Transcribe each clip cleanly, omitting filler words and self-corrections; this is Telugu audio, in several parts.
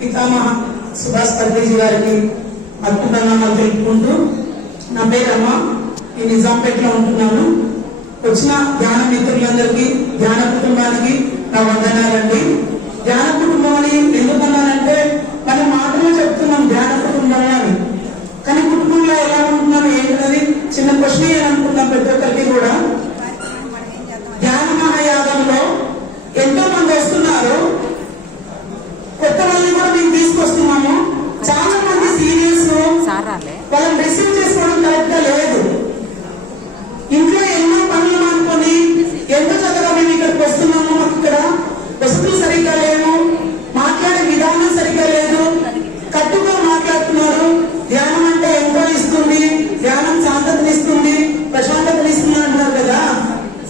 పితామహ సుభాష్ పత్రిజీ గారికి అద్భుతనామాలు తెలుపుకుంటూ, నా పేరు అమ్మ, ఈ నిజాంపేటలో ఉంటున్నాను. వచ్చిన ధ్యాన మిత్రులందరికీ, ధ్యాన కుటుంబానికి నా వందనాలండి. ధ్యాన కుటుంబం అని ఎందుకన్నానంటే, మనం మాటలో చెప్తున్నాం ధ్యాన కుటుంబం అని, కానీ కుటుంబంలో ఎలా ఉంటున్నాం ఏంటనేది చిన్న క్వశ్చన్ అనుకుంటాం ప్రతి ఒక్కరికి కూడా. ధ్యాన మహాయాగంలో ఎంతో మంది వస్తున్నారు, కొత్త వాళ్ళని కూడా మేము తీసుకొస్తున్నాము. చాలా మంది సీరియస్, వాళ్ళని రిసీవ్ చేసుకోవడం కరెక్ట్ గా లేదు. ఇంట్లో ఎన్నో పనులు మానుకొని ఎంతో చక్కగా మేము ఇక్కడికి వస్తున్నాము. మాకు ఇక్కడ వసతులు సరిగ్గా లేవు, మాట్లాడే విధానం సరిగ్గా లేదు, కట్టుగా మాట్లాడుతున్నారు. ధ్యానం అంటే ఎంతో ఇస్తుంది, ధ్యానం శాంతతనిస్తుంది, ప్రశాంతతనిస్తుంది అంటున్నారు కదా.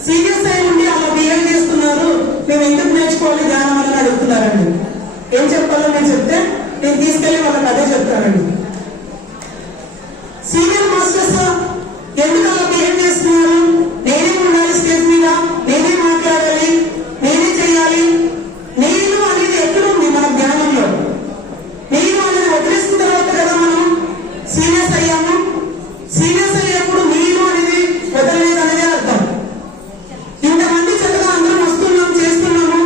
సీరియస్ అయి ఉండి అలా బిహేవ్ చేస్తున్నారు. మేము ఎందుకు నేర్చుకోవాలి ధ్యానం అని అడుగుతున్నారండి. ఏం చెప్పాలో నేను చెప్తే నేను తీసుకెళ్లి వాళ్ళకి అదే చెప్తానండి. సీనియర్ మాస్టర్స్ ఎందుకు అలా బిహేవ్ చేస్తున్నారు? నేనే ఉండాలి స్టేజ్ మీద, నేనే మాట్లాడాలి, నేనే చేయాలి. నేను అనేది ఎక్కడుంది మన జ్ఞానంలో? నేను అనేది వదిలేసిన తర్వాత కదా మనం సీరియస్ అయ్యాము. సీరియస్ అయ్యేప్పుడు నేను అనేది వదలలేదు అనేది అర్థం. ఇంతమంది చక్కగా అందరం వస్తున్నాం, చేస్తున్నాము,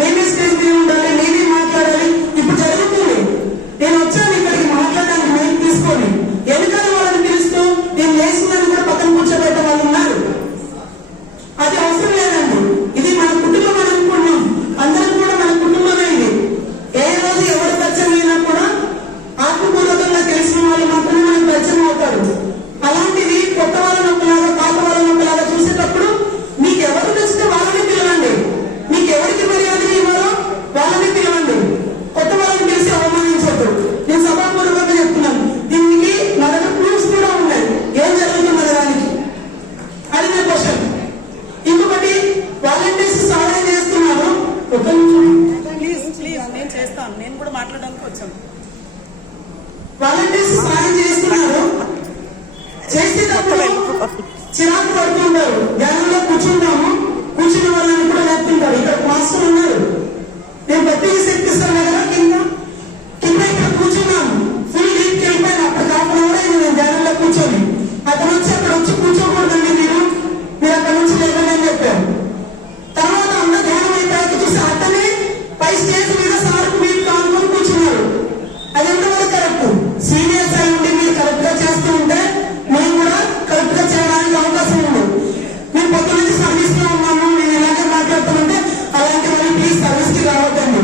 నేనే స్టేజ్ మీద ఉండాలి, నేనే మాట్లాడాలి. ఇప్పుడు జరుగుతుంది. నేను వచ్చాను ఇక్కడికి మాట్లాడడానికి, నేను తీసుకొని వెనుకాల వాళ్ళని పిలుస్తూ నేను లేచిందని కూడా పక్కన కూర్చోబెట్టే వాళ్ళు ఉన్నారు. అది అవసరం లేదండి. ఇది మన కుటుంబం అని అనుకున్నాం. అందరం కూడా మన కుటుంబమే. ఇది ఏ రోజు ఎవరు పరిచయం అయినా కూడా ఆత్మపూర్వకంగా తెలిసిన వాళ్ళు మాత్రమే మనకు పరిచయం అవుతారు. అలాంటిది కొత్త వాళ్ళని ఒకలాగా, పాత వాళ్ళని ఒకలాగా చూసేటప్పుడు మీకు ఎవరు నచ్చితే వాళ్ళని పిలవండి. మీకు ఎవరికి మర్యాద ఇవ్వాలో వాళ్ళని పిలవండి. కొత్త వాళ్ళని పిలిచి అవమానించద్దు. నేను సభాపూర్వకంగా చెప్తున్నాను. దీనికి నా దగ్గర ప్రూఫ్స్ కూడా ఉన్నాయి, ఏం జరుగుతున్నది దానికి. అది నా క్వశ్చన్. ఇంకొకటి, వాలంటీర్స్ సహాయం చేస్తున్నారు. ఒక ప్లీజ్ నేను చేస్తాను, నేను కూడా మాట్లాడడానికి వచ్చాను. వాలంటీర్స్ సహాయం చేస్తున్నారు. చేసేటప్పుడు చిరాకు పడుతుంటారు. ధ్యానంలో కూర్చుంటాము, కూర్చున్న వాళ్ళని కూడా లేపుతుంటారు. ఇక్కడ మాస్టర్ ఉన్నారు, నేను బట్టి శక్తిస్తాను కదా. కింద ఇక్కడ కూర్చున్నాను, ఫుల్ లీప్కి వెళ్ళిపోయాను. అప్పుడు హాఫ్ అన్ అవర్ అయింది నేను ధ్యానంలో కూర్చొని. అతను వచ్చి అక్కడ వచ్చి కూర్చోకూడదండి, మీరు అక్కడ నుంచి లేదని అని చెప్పారు. తర్వాత అందరూ ధ్యానం అయిపోయాక చూసి అతనే పై స్టేజ్ మీద సార్కు వీళ్ళు కానుకొని కూర్చున్నారు. అది ఎంతవరకు కరెక్ట్? సీనియర్స్ అయి ఉండి మీరు కరెక్ట్ గా చేస్తూ ఉంటే మేము కూడా కరెక్ట్ గా చేయడానికి అవకాశం ఉంది. మేము పొద్దు నుంచి సర్వీస్ లో ఉన్నాము, నేను ఇలాగే మాట్లాడుతామంటే అలాంటి వాళ్ళు ప్లీజ్ సర్వీస్ కి రావద్దండి.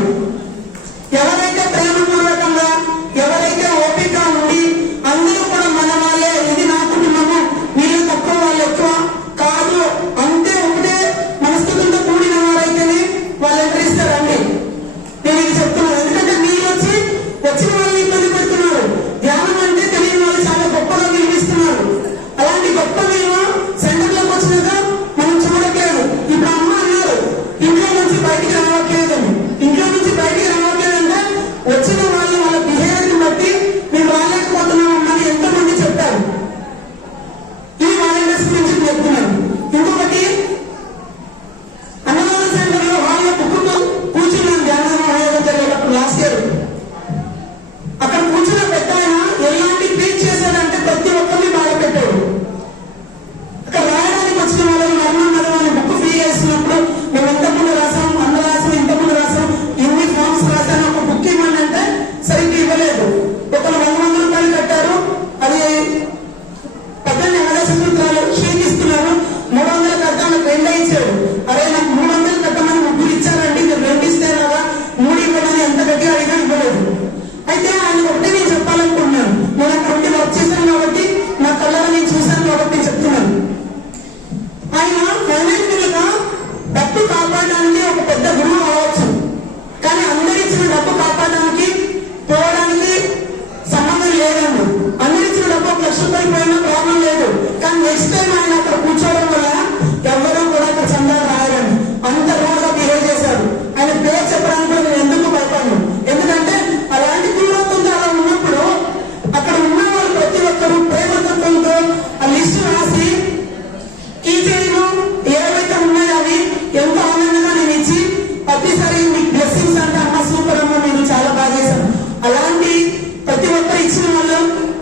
ఇచ్చిన వాళ్ళు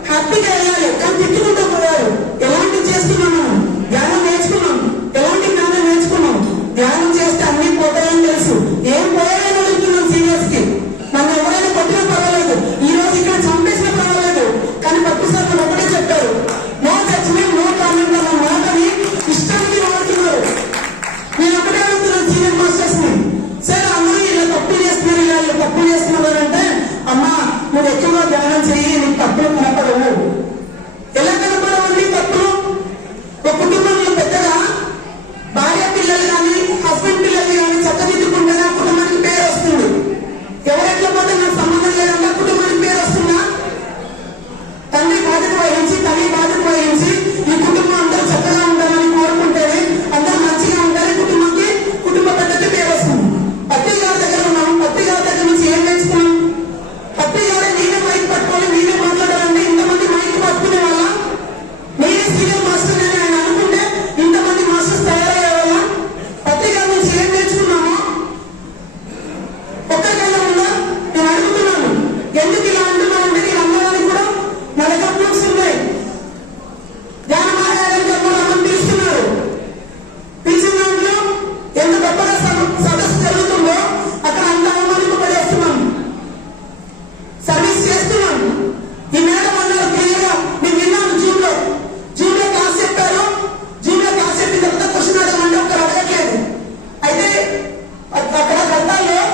హ్యాపీగా వెళ్ళాలి.